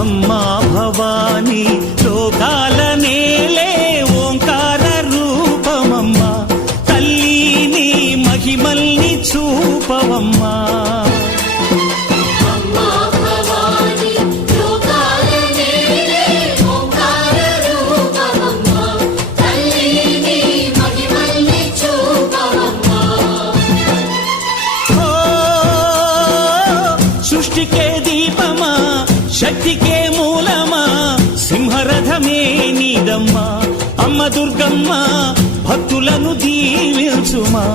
అమ్మా భవానీ లోకాల నేలే ఓంకార రూపమమ్మా తల్లి నీ మహిమల్ని చూపవమ్మా సృష్టికే దీపమా శక్తికే మూలమా సింహరథమే నీదమ్మా అమ్మ దుర్గమ్మ భక్తులను దీవించుమా